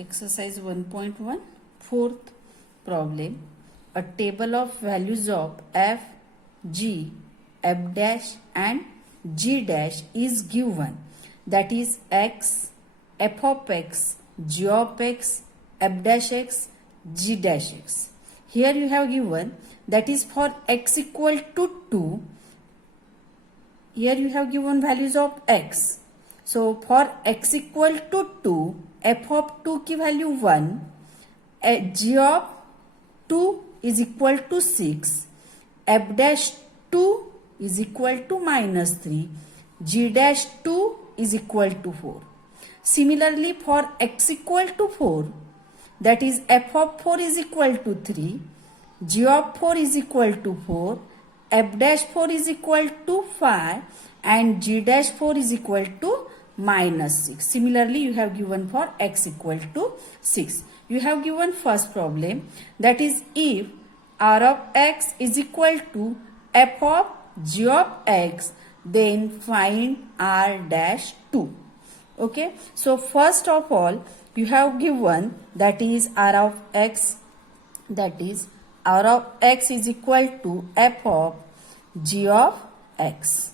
Exercise 1.1, fourth problem. A table of values of f, g, f dash and g dash is given. That is x, f of x, g of x, f dash x, g dash x. Here you have given that is for x equal to 2. Here you have given values of x. So for x equal to 2, f of 2 की value 1, g of 2 is equal to 6, f dash 2 is equal to minus 3, g dash 2 is equal to 4. Similarly, for x equal to 4, that is f of 4 is equal to 3, g of 4 is equal to 4, f dash 4 is equal to 5 and g dash 4 is equal to minus 6. Similarly, you have given for x equal to 6. You have given first problem, that is if r of x is equal to f of g of x, then find r dash 2. Okay, so first of all you have given that is r of x, that is r of x is equal to f of g of x.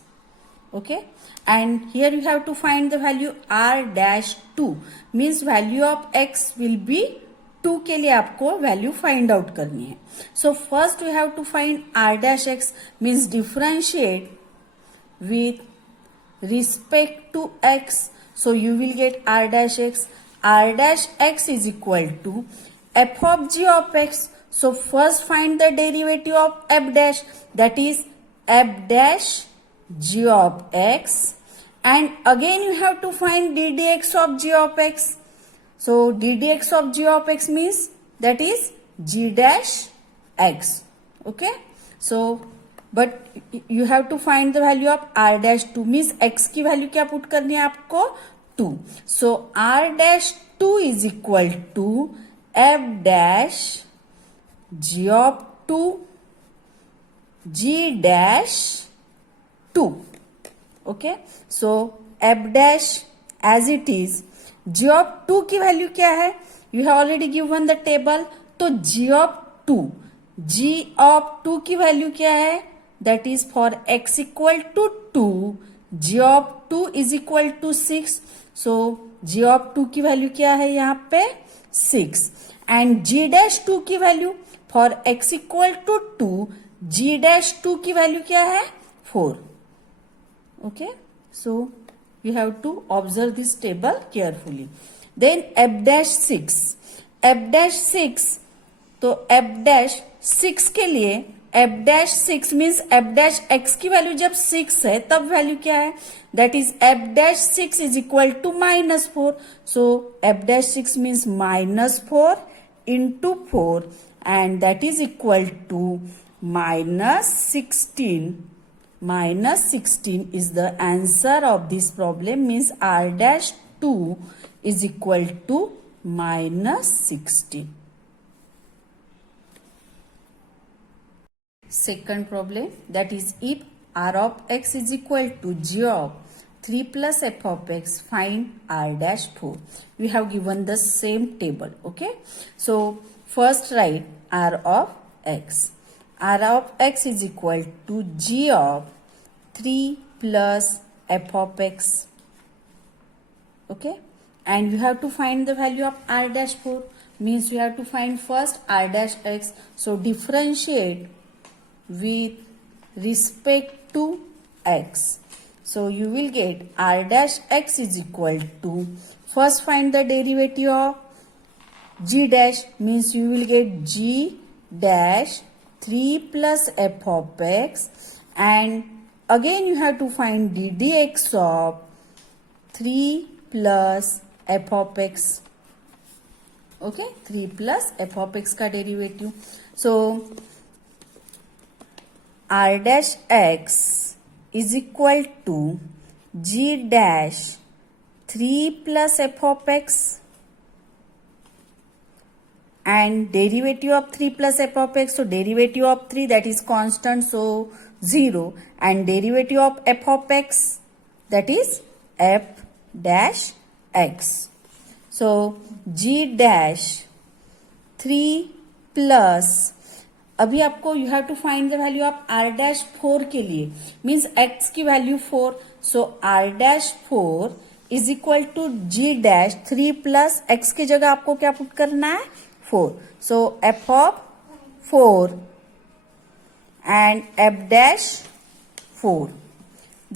Okay, and here you have to find the value r dash 2, means value of x will be 2 के लिए आपको value find out करनी है. So first we have to find r dash x, means differentiate with respect to x. So you will get r dash x. R dash x is equal to f of g of x. So first find the derivative of f dash, that is f dash g of x, and again you have to find ddx of g of x. So ddx of g of x means that is g dash x. Okay, so but you have to find the value of r dash 2, means x की value क्या put करनी है आपको 2. So r dash 2 is equal to f dash g of 2 g dash 2. Okay, so f dash as it is, g of 2 की value क्या है, you have already given the table. तो g of 2 की value क्या है, that is for x equal to 2, g of 2 is equal to 6. So g of 2 की value क्या है यहाँ पे 6, and g dash 2 की value for x equal to 2, g dash 2 की वैल्यू क्या है 4. Okay, so you have to observe this table carefully. Then f dash 6, तो f dash 6 के लिए f dash 6 means f dash x की value जब 6 है तब वैल्यू क्या है, that is f dash 6 is equal to minus 4. So f dash 6 means minus 4 into 4, and that is equal to minus 16. Minus 16 is the answer of this problem, means r dash 2 is equal to minus 16. Second problem, that is if r of x is equal to g of 3 plus f of x, find r dash 4. We have given the same table. Okay, so first write r of x. R of x is equal to g of 3 plus f of x. Okay, and you have to find the value of r dash 4, means you have to find first r dash x. So differentiate with respect to x. So you will get r dash x is equal to, first find the derivative of g dash, means you will get g dash 3 plus f of x, and again you have to find ddx of 3 plus f of x. Okay, 3 plus f of x का derivative. So r dash x is equal to g dash 3 plus f of x, and derivative of 3 plus f of x, so derivative of 3, that is constant, so 0, and derivative of f of x, that is f dash x. So G dash 3 plus, अभी आपको you have to find the value of R dash 4 के लिए, means X की value 4, so R dash 4 is equal to G dash 3 plus X की जगह आपको क्या put करना है 4, so F of 4 and f dash 4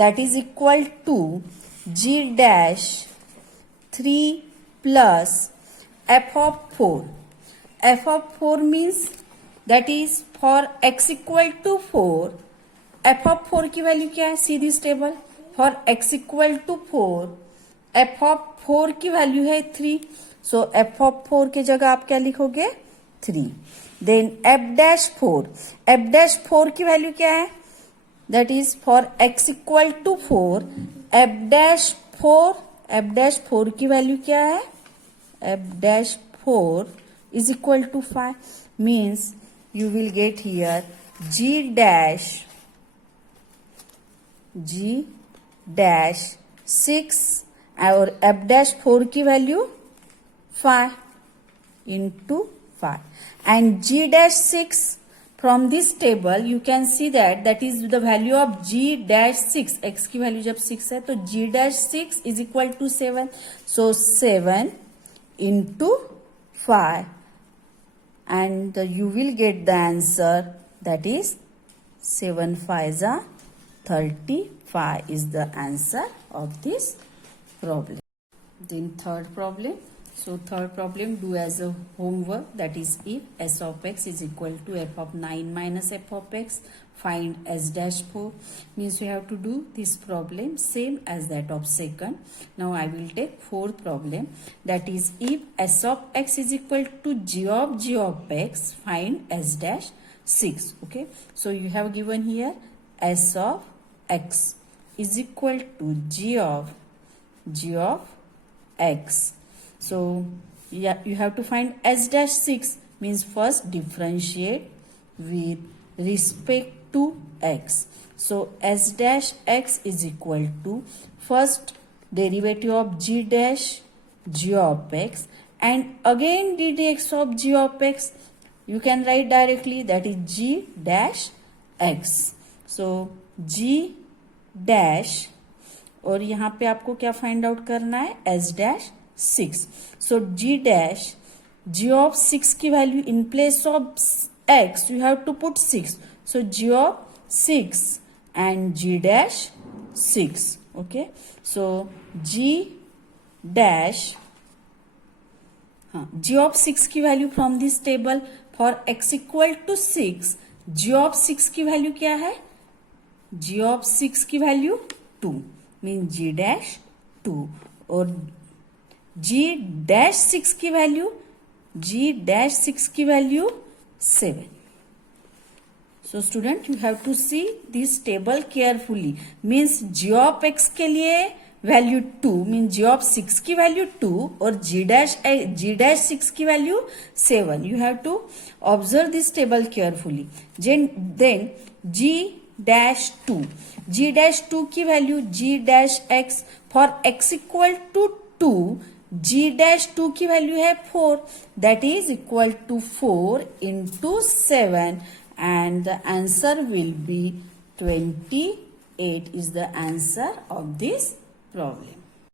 that is equal to g dash 3 plus f of 4. F of 4 means that is for x equal to 4, f of 4 की value क्या है, see this table, for x equal to 4 f of 4 की value है 3, so f of 4 की जगह आप क्या लिखोगे 3. देन f dash 4 की वैल्यू क्या है, that is for x equal to 4 f dash 4 की वैल्यू क्या है, f dash 4 is equal to 5, means you will get here g dash 6 और f dash 4 की value 5 into 5 and g dash 6 from this table you can see that is the value of g dash 6, x की value जब 6 है तो g dash 6 is equal to 7, so 7 into 5 and you will get the answer, that is 7 5 are 35 is the answer of this problem. Then third problem. So third problem, do as a homework, that is if s of x is equal to f of 9 minus f of x, find s dash 4, means you have to do this problem same as that of second. Now I will take fourth problem, that is if s of x is equal to g of x, find s dash 6. Okay, so you have given here s of x is equal to g of x. So yeah, you have to find s dash 6, means first differentiate with respect to x. So s dash x is equal to first derivative of g of x and again ddx of g of x. You can write directly, that is g dash x. So g dash और यहाँ पे आपको क्या find out करना है, s dash 6. So g dash, g of 6 की value in place of x you have to put 6. So g of 6 and g dash 6. Okay. So g dash, g of 6 की value from this table, for x equal to 6, g of 6 की value क्या है, g of 6 की value 2, mean g dash 2, और g dash 6 की value 7. So student, you have to see this table carefully, means g of x के लिए value 2, mean g of 6 की value 2 और g dash 6 की value 7. You have to observe this table carefully. Then g dash 2 की value g dash x, for x equal to 2, g dash 2 की value है 4, that is equal to 4 into 7 and the answer will be 28 is the answer of this problem.